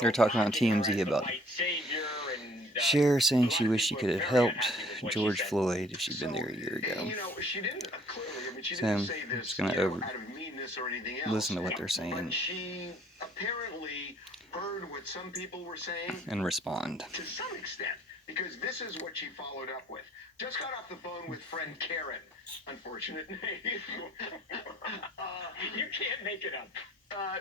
They're talking on TMZ about Cher saying she wished she could have helped George Floyd if she'd been there a year ago. So I'm just going to listen to what they're saying heard what some people were saying and respond. To some extent, because this is what she followed up with. Just got off the phone with friend Karen. Unfortunate name. You can't make it up.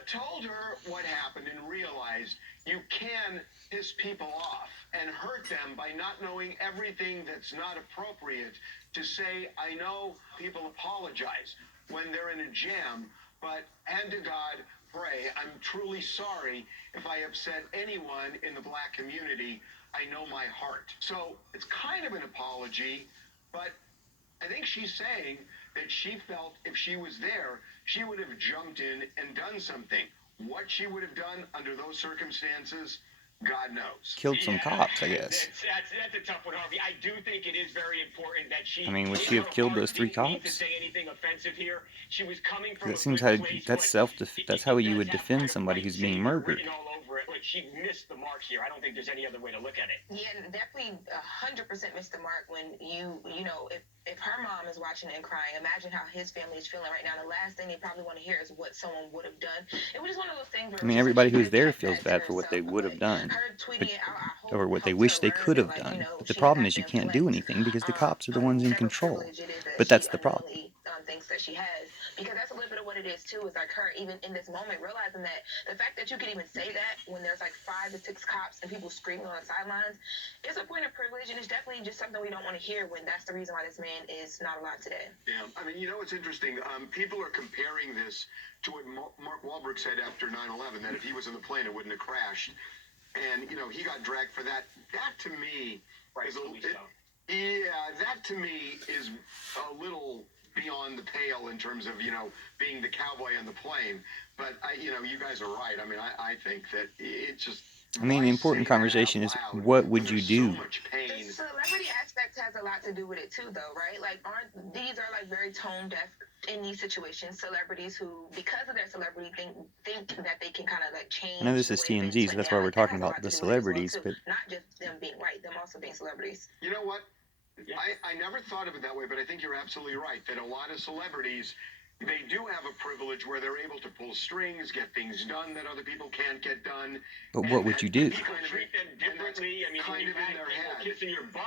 Told her what happened and realized you can piss people off and hurt them by not knowing everything that's not appropriate to say, I know people apologize when they're in a jam, but hand to God, pray, I'm truly sorry if I upset anyone in the black community. I know my heart. So it's kind of an apology, but I think she's saying that she felt if she was there, she would have jumped in and done something. What she would have done under those circumstances, God knows. Killed some cops, I guess. That's a tough one, Harvey. I do think it is very important that she. I mean, would she have killed those 3 cops? To say anything offensive here. She was coming from. That seems how that's how you would defend somebody who's being murdered. But she missed the mark here. I don't think there's any other way to look at it. Yeah, definitely 100% missed the mark when you know, if her mom is watching and crying, imagine how his family is feeling right now. The last thing they probably want to hear is what someone would have done. It was just one of those things where I mean, everybody who's there feels bad for what they would have done, or what they wish they could have done. But the problem is you can't do anything because the cops are the ones in control. But that's the problem. Thinks that she has, because that's a little bit of what it is too, is like her even in this moment realizing that the fact that you can even say that when there's like 5 to 6 cops and people screaming on the sidelines is a point of privilege, and it's definitely just something we don't want to hear when that's the reason why this man is not alive today. Yeah, I mean, you know what's interesting? People are comparing this to what Mark Wahlberg said after 9/11, that if he was in the plane it wouldn't have crashed, and you know he got dragged for that. That to me is that to me is a little beyond the pale in terms of, you know, being the cowboy on the plane. But, you know, you guys are right. I mean, I think that it's just... I mean, the important conversation is, what would you do? The celebrity aspect has a lot to do with it, too, though, right? Like, these are, like, very tone-deaf in these situations. Celebrities who, because of their celebrity, think that they can kind of, like, change... I know this is TMZ, so that's why we're talking about the celebrities, but... Not just them being white, them also being celebrities. You know what? Yeah. I never thought of it that way, but I think you're absolutely right, that a lot of celebrities, they do have a privilege where they're able to pull strings, get things done that other people can't get done. But what would you do? People treat them differently. I mean, kind of in their head. Kissing your butt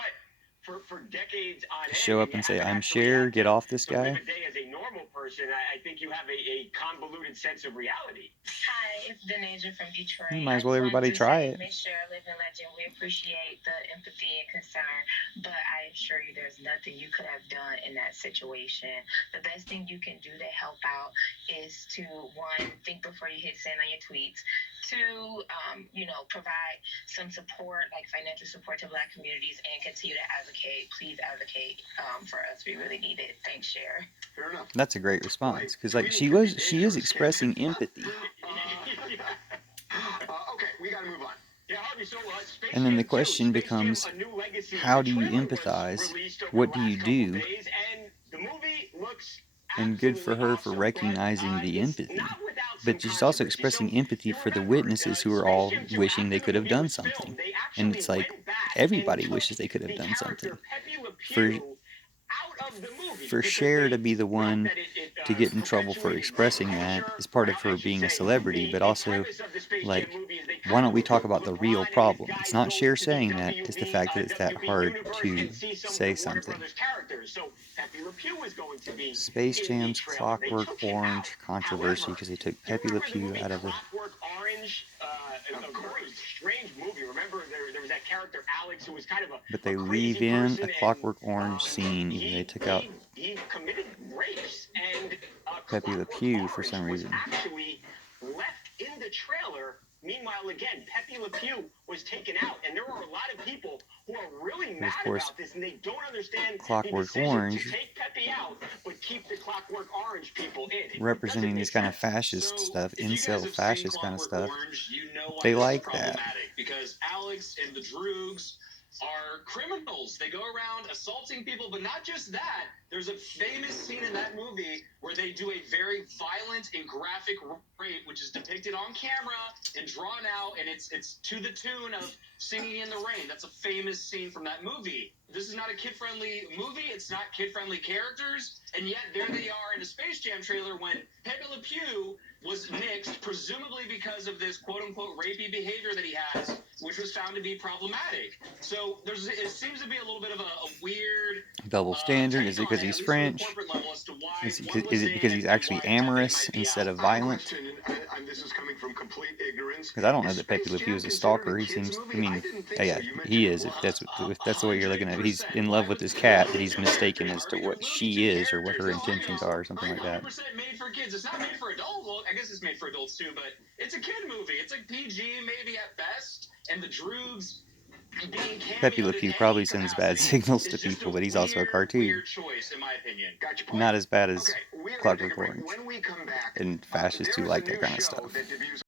for decades on end. Show up and say, I'm Cher, get off this guy. As a normal person, I think you have a convoluted sense of reality. Hi, it's Denasia from Detroit. You might as well everybody try it. Miss Cher, living legend. We appreciate the empathy and concern, but I assure you there's nothing you could have done in that situation. The best thing you can do to help out is to, 1, think before you hit send on your tweets. 2, you know, provide some support, like financial support to Black communities, and continue to advocate. Please advocate for us. We really need it. Thanks, Cher. Fair enough. That's a great response, because like she is expressing empathy. Okay, we gotta move on. And then the question becomes, how do you empathize? What do you do? And good for her for recognizing the empathy. But she's also expressing empathy for the witnesses who are all wishing they could have done something. And it's like, everybody wishes they could have done something. For Cher to be the one to get in trouble for expressing that is part of her being a celebrity, but also, like, why don't we talk about the real problem? It's not Cher saying that, it's the fact that it's that hard to say something. Space Jam's Clockwork Orange controversy because they took Pepe Le Pew out of the... Strange movie. Remember, there was that character Alex who was kind of a... But they leave in a Clockwork Orange scene, even though they took out he committed rapes, and Pepe Le Pew for some reason. Actually left in the trailer. Meanwhile, again, Pepe Le Pew was taken out, and there are a lot of people who are really mad about this, and they don't understand Clockwork Orange to take Pepe out, but keep the Clockwork Orange people in. Representing these kind of fascist stuff, incel fascist kind of stuff. They like that. Because Alex and the Droogs are criminals. They go around assaulting people, but not just that. There's a famous scene in that movie where they do a very violent and graphic rape, which is depicted on camera and drawn out, and it's to the tune of Singing in the Rain. That's a famous scene from that movie. This is not a kid-friendly movie. It's not kid-friendly characters, and yet there they are in a Space Jam trailer when Pepe Le Pew was nixed, presumably because of this quote-unquote rapey behavior that he has, which was found to be problematic. So it seems to be a little bit of a weird Double standard. Is it take because on it, he's at least on the French? corporate level, as to why Is one was it because in he's and actually why Pepe amorous might be instead out. of I have a violent? question, and this is coming from complete ignorance. Because I don't know Is that Pepe Space Le Pew Jam is a considered stalker. a He kids seems, I movie? I mean, didn't think yeah, so. You he mentioned is. If that's the way you're looking at it. He's 100%. in Why love with would his you cat, but make he's it mistaken as to R-rated? what They're Looney Tune she is or what her characters. It's intentions are, or something like that. 100% made for kids. It's not made for adults. Well, I guess it's made for adults too, but it's a kid movie. It's like PG maybe at best, and the Droogs being Pepe Le cameoed in Pew any probably sends bad capacity signals to is just people, a but he's also a cartoon. weird choice, in my opinion. Got your point? Not as bad as Okay, we are going to take Clockwork a break. Orange When we come back, and fascists who there is a like that new kind of show stuff. that debuts